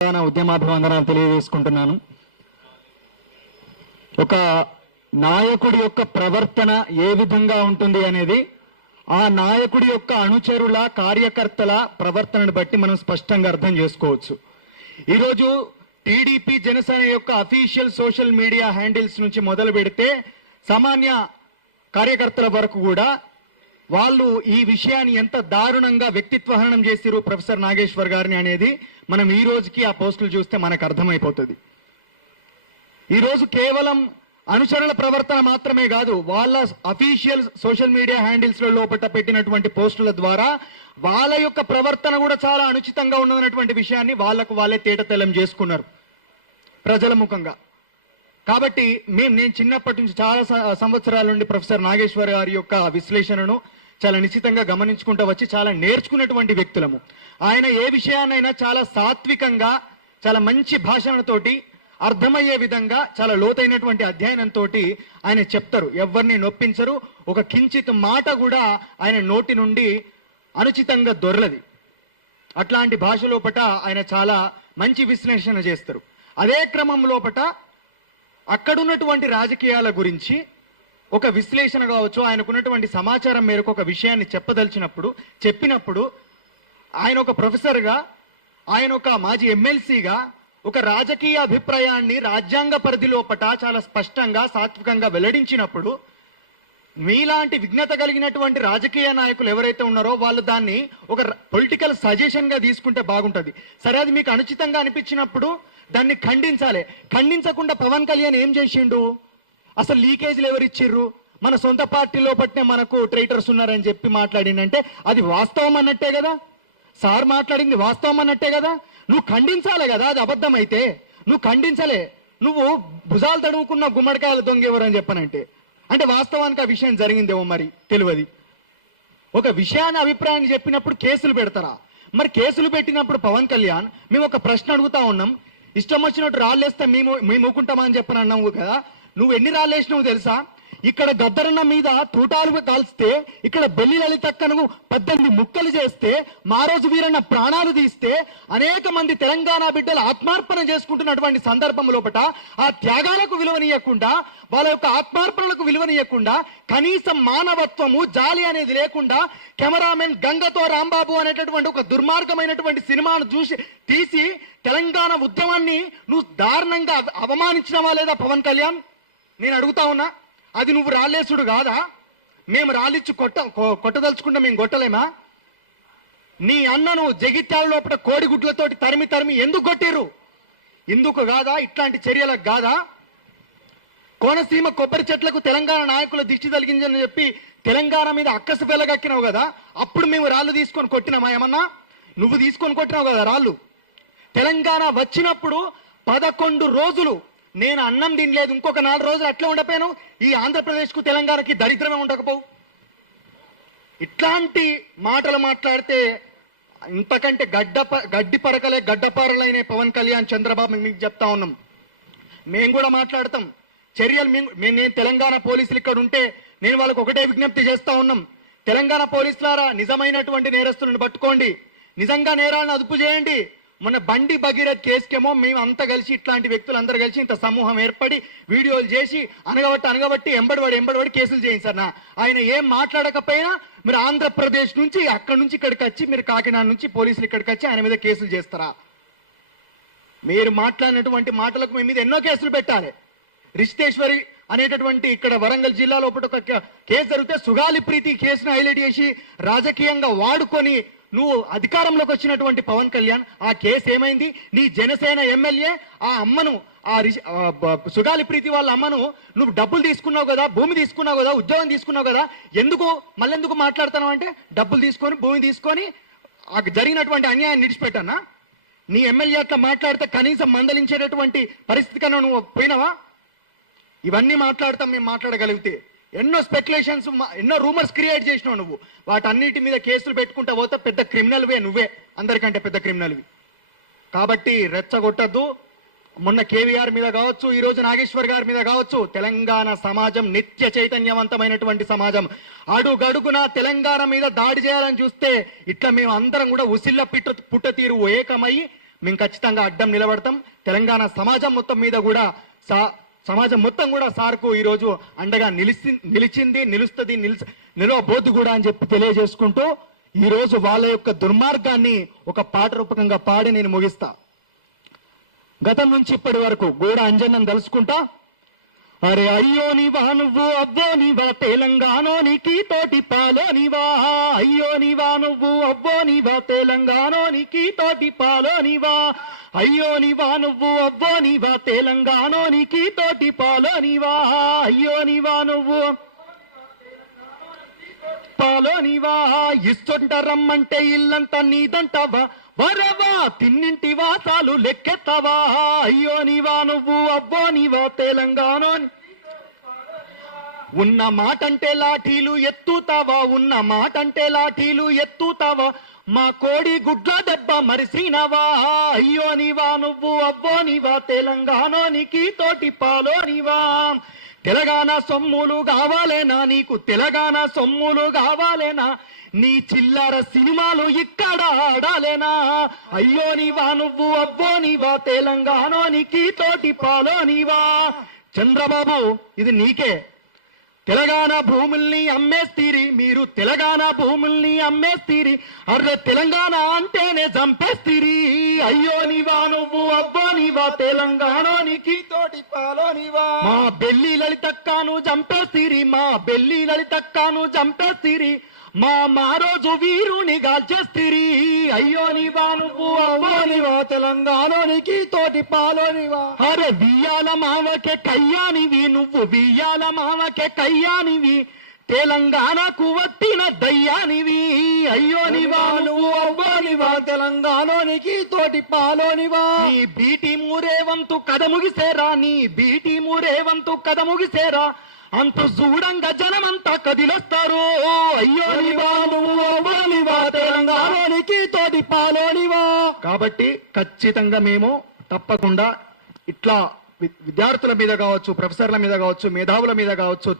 ఉద్యమాభివందనాలు తెలియజేసుకుంటున్నాను. ఒక నాయకుడి యొక్క ప్రవర్తన ఏ విధంగా ఉంటుంది అనేది ఆ నాయకుడి యొక్క అనుచరుల కార్యకర్తల ప్రవర్తనను బట్టి మనం స్పష్టంగా అర్థం చేసుకోవచ్చు. ఈరోజు టీడీపీ జనసేన యొక్క అఫీషియల్ సోషల్ మీడియా హ్యాండిల్స్ నుంచి మొదలు పెడితే సామాన్య కార్యకర్తల వరకు కూడా వాళ్ళు ఈ విషయాన్ని ఎంత దారుణంగా వ్యక్తిత్వ హననం చేసిరు ప్రొఫెసర్ నాగేశ్వర్ గారిని అనేది మనం ఈ రోజుకి ఆ పోస్టులు చూస్తే మనకు అర్థమైపోతుంది. ఈరోజు కేవలం అనుచరుల ప్రవర్తన మాత్రమే కాదు, వాళ్ళ అఫీషియల్ సోషల్ మీడియా హ్యాండిల్స్ లో లోపల పెట్టినటువంటి పోస్టుల ద్వారా వాళ్ళ యొక్క ప్రవర్తన కూడా చాలా అనుచితంగా ఉన్నటువంటి విషయాన్ని వాళ్ళకు వాళ్ళే తేటతెల్లం చేసుకున్నారు ప్రజల ముఖంగా. కాబట్టి నేను చిన్నప్పటి నుంచి చాలా సంవత్సరాల నుండి ప్రొఫెసర్ నాగేశ్వర్ గారి యొక్క విశ్లేషణను చాలా నిశ్చితంగా గమనించుకుంటూ వచ్చి చాలా నేర్చుకున్నటువంటి వ్యక్తులము. ఆయన ఏ విషయాన్నైనా చాలా సాత్వికంగా చాలా మంచి భాషణతోటి అర్థమయ్యే విధంగా చాలా లోతైనటువంటి అధ్యయనంతో ఆయన చెప్తారు. ఎవరిని నొప్పించరు. ఒక కించిత్ మాట కూడా ఆయన నోటి నుండి అనుచితంగా దొరలది. అట్లాంటి భాష లోపట ఆయన చాలా మంచి విశ్లేషణ చేస్తారు. అదే క్రమం లోపట అక్కడున్నటువంటి రాజకీయాల గురించి ఒక విశ్లేషణ కావచ్చు, ఆయనకున్నటువంటి సమాచారం మేరకు ఒక విషయాన్ని చెప్పినప్పుడు ఆయన ఒక ప్రొఫెసర్గా, ఆయన ఒక మాజీ ఎమ్మెల్సీగా ఒక రాజకీయ అభిప్రాయాన్ని రాజ్యాంగ పరిధి లోపట చాలా స్పష్టంగా సాత్వికంగా వెల్లడించినప్పుడు మీలాంటి విఘ్నత కలిగినటువంటి రాజకీయ నాయకులు ఎవరైతే ఉన్నారో వాళ్ళు దాన్ని ఒక పొలిటికల్ సజెషన్ గా తీసుకుంటే బాగుంటుంది. సరే, అది మీకు అనుచితంగా అనిపించినప్పుడు దాన్ని ఖండించాలి. ఖండించకుండా పవన్ కళ్యాణ్ ఏం చేసిండు? అసలు లీకేజీలు ఎవరిచ్చిర్రు? మన సొంత పార్టీ లోపట్నే మనకు ట్రైటర్స్ ఉన్నారని చెప్పి మాట్లాడిందంటే అది వాస్తవం అన్నట్టే కదా. సార్ మాట్లాడింది వాస్తవం అన్నట్టే కదా. నువ్వు ఖండించాలి కదా. అది అబద్ధం అయితే నువ్వు ఖండించలే. నువ్వు భుజాలు తడుముకున్న గుమ్మడికాయల దొంగ ఎవరు అని చెప్పనంటే అంటే వాస్తవానికి ఆ విషయం జరిగిందేమో మరి తెలియదు. ఒక విషయాన్ని అభిప్రాయాన్ని చెప్పినప్పుడు కేసులు పెడతారా? మరి కేసులు పెట్టినప్పుడు పవన్ కళ్యాణ్ మేము ఒక ప్రశ్న అడుగుతా ఉన్నాం, ఇష్టం వచ్చినట్టు రాళ్ళేస్తే మేము ఊకుంటామా అని చెప్పని అన్నావు కదా. నువ్వు ఎన్ని రాళ్ళేసినావు తెలుసా? ఇక్కడ గద్దరన్న మీద తూటాలు కాల్స్తే, ఇక్కడ బెల్లి లలితక్కను 18 ముక్కలు చేస్తే, మారోజు వీరన్న ప్రాణాలు తీస్తే, అనేక మంది తెలంగాణ బిడ్డలు ఆత్మార్పణ చేసుకుంటున్నటువంటి సందర్భం లోపట ఆ త్యాగాలకు విలువనీయకుండా, వాళ్ళ యొక్క ఆత్మార్పణలకు విలువనీయకుండా, కనీసం మానవత్వము జాలి అనేది లేకుండా కెమెరామెన్ గంగతో రాంబాబు అనేటటువంటి ఒక దుర్మార్గమైనటువంటి సినిమాను తీసి తెలంగాణ ఉద్యమాన్ని నువ్వు దారుణంగా అవమానించినవా లేదా పవన్ కళ్యాణ్? నేను అడుగుతా ఉన్నా. అది నువ్వు రాళ్ళేసుడు కాదా? మేము రాళ్ళిచ్చి కొట్టదలుచుకుంటా మేము కొట్టలేమా? నీ అన్నను జగిత్యాల లోపల కోడిగుడ్లతోటి తరిమి ఎందుకు కొట్టిరు? ఇందుకు కాదా? ఇట్లాంటి చర్యలకు కాదా? కోనసీమ కొబ్బరి చెట్లకు తెలంగాణ నాయకుల దిష్టి తగిలిందని చెప్పి తెలంగాణ మీద అక్కసు వెలగక్కినావు కదా. అప్పుడు మేము రాళ్ళు తీసుకొని కొట్టినామా ఏమన్నా? నువ్వు తీసుకొని కొట్టినావు కదా రాళ్ళు. తెలంగాణ వచ్చినప్పుడు 11 రోజులు నేను అన్నం తినలేదు. ఇంకొక 4 రోజులు అట్లా ఉండపోయాను. ఈ ఆంధ్రప్రదేశ్కు తెలంగాణకి దరిద్రమే ఉండకపోవు. ఇట్లాంటి మాటలు మాట్లాడితే ఇంతకంటే గడ్డి పరకలే గడ్డపారలైన పవన్ కళ్యాణ్, చంద్రబాబు మీకు చెప్తా ఉన్నాం. మేము కూడా మాట్లాడతాం. చర్యలు నేను తెలంగాణ పోలీసులు ఇక్కడ ఉంటే నేను వాళ్ళకు ఒకటే విజ్ఞప్తి చేస్తా ఉన్నాం. తెలంగాణ పోలీసులారా, నిజమైనటువంటి నేరస్తులను పట్టుకోండి, నిజంగా నేరాలను అదుపు చేయండి. మొన్న బండి భగీరథ్ కేసుకేమో మేము అంతా కలిసి ఇట్లాంటి వ్యక్తులు అందరూ కలిసి ఇంత సమూహం ఏర్పడి వీడియోలు చేసి అనగబట్టి ఎంబడబడి కేసులు చేయించారు. ఆయన ఏం మాట్లాడకపోయినా మీరు ఆంధ్రప్రదేశ్ నుంచి అక్కడి నుంచి ఇక్కడికి వచ్చి, మీరు కాకినాడ నుంచి పోలీసులు ఇక్కడికి వచ్చి ఆయన మీద కేసులు చేస్తారా? మీరు మాట్లాడినటువంటి మాటలకు మీ మీద ఎన్నో కేసులు పెట్టాలి. రిషితేశ్వరి అనేటటువంటి ఇక్కడ వరంగల్ జిల్లాలో ఒక కేసు జరిగితే సుగాలి ప్రీతి కేసును హైలైట్ చేసి రాజకీయంగా వాడుకొని నువ్వు అధికారంలోకి వచ్చినటువంటి పవన్ కళ్యాణ్, ఆ కేసు ఏమైంది? నీ జనసేన ఎమ్మెల్యే ఆ అమ్మను, ఆ సుగాలి ప్రీతి వాళ్ళ అమ్మను నువ్వు డబ్బులు తీసుకున్నావు కదా, భూమి తీసుకున్నావు కదా, ఉద్యోగం తీసుకున్నావు కదా, మళ్ళెందుకు మాట్లాడుతున్నావు అంటే డబ్బులు తీసుకొని భూమి తీసుకొని జరిగినటువంటి అన్యాయాన్ని నిడిచిపెట్టన్నా? నీ ఎమ్మెల్యే అట్లా మాట్లాడితే కనీసం మందలించేటటువంటి పరిస్థితి కన్నా నువ్వు పోయినావా? ఇవన్నీ మాట్లాడతాం మేము మాట్లాడగలిగితే. ఎన్నో స్పెక్యులేషన్స్, ఎన్నో రూమర్స్ క్రియేట్ చేసినావు నువ్వు. వాటన్నిటి మీద కేసులు పెట్టుకుంటా పోతే పెద్ద క్రిమినల్వే నువ్వే, అందరికంటే పెద్ద క్రిమినల్వి. కాబట్టి రెచ్చగొట్టద్దు. మొన్న కేవీఆర్ మీద కావచ్చు, ఈ రోజు నాగేశ్వర్ గారి మీద కావచ్చు, తెలంగాణ సమాజం నిత్య చైతన్యవంతమైనటువంటి సమాజం. అడుగడుగున తెలంగాణ మీద దాడి చేయాలని చూస్తే ఇట్లా మేము అందరం కూడా ఉసిల్ల పుట్టతీరు ఏకమై మేము ఖచ్చితంగా అడ్డం నిలబడతాం. తెలంగాణ సమాజం మొత్తం మీద కూడా సమాజం మొత్తం కూడా సార్కు ఈరోజు అండగా నిలిచింది, నిలుస్తుంది, నిలవబోద్దు కూడా అని చెప్పి తెలియజేసుకుంటూ ఈ రోజు వాళ్ళ యొక్క దుర్మార్గాన్ని ఒక పాట రూపకంగా పాడి నేను ముగిస్తా. గతం నుంచి ఇప్పటి వరకు గోడ అంజన్నను తలుసుకుంటా. అరే అయ్యో నీవా నువ్వు అవ్వో నీవా తెలంగాణోనికి తోటి పాలోనివా, అయ్యో నీవా నువ్వు అవ్వో నీవా తెలంగాణోనికి తోటి పాలోనివా, అయ్యో నీవా నువ్వు అవ్వో నీవా తెలంగాణోనికి తోటి పాలోనివా, అయ్యో నీవా నువ్వు పాలోనివా. ఇస్తుంట రమ్మంటే ఇల్లంతా నీదంటావా, వరవా తిన్నింటి వాసాలు లెక్కెత్తవా, అయ్యో నీవా నువ్వు అవ్వో నీవా తెలంగాణ. ఉన్న మాటంటే లాఠీలు ఎత్తుతావా, ఉన్న మాటంటే లాఠీలు ఎత్తుతావా, మా కోడి గుడ్ల దెబ్బ మరిసినవా, అయ్యో నీవా నువ్వు అవ్వో నీవా తెలంగాణోనికి తోటి పాలోనివా. తెలంగాణ సొమ్ములు కావాలేనా నీకు, తెలంగాణ సొమ్ములు కావాలేనా, నీ చిల్లర సినిమాలు ఇక్కడ ఆడాలేనా, అయ్యో నీవా నువ్వు అవ్వో నీవా తెలంగాణోనికి తోటి పాలోనివా. చంద్రబాబు ఇది నీకే, తెలంగాణ భూముల్ని అమ్మేస్తీరి మీరు, తెలంగాణ భూముల్ని అమ్మేస్తీరి, అర్రే తెలంగాణ అంటేనే చంపేస్తీరి, అయ్యో నీవా నువ్వు అవ్వో నీవా తెలంగాణోనికి తోటి పాలోనివా. మా బెల్లి లలితక్కను చంపేస్తీరి, మా బెల్లి లలితక్కను చంపేస్తీరి, మా రోజు వీరుని గాల్చేస్తీరి, అయ్యో నీవా నువ్వు అవ్వో నీవా తెలంగాణోనికి తోటి పాలోనివా. అరే వియ్యాల మావకే కయ్యానివి నువ్వు, వియ్యాల మావకే కయ్యానివి, తెలంగాణకు వట్టిన దయ్యానివి, అయ్యో నీవా నువ్వు అవ్వో నీవా తెలంగాణోనికి తోటి పాలోనివా. నీ బీటీ మూరేవంతు కథ ముగిసేరా, నీ బీటీ మూరేవంతు కథ ముగిసేరా, అంత చూడంగా జనమంతా కదిలొస్తారు, అయ్యో నీవా నువ్వు అవ్వో నీవా తెలంగాణోనికి తోటి పాలోనివా. కాబట్టి ఖచ్చితంగా మేము తప్పకుండా ఇట్లా విద్యార్థుల మీద కావచ్చు, ప్రొఫెసర్ల మీద కావచ్చు, మేధావుల మీద కావచ్చు,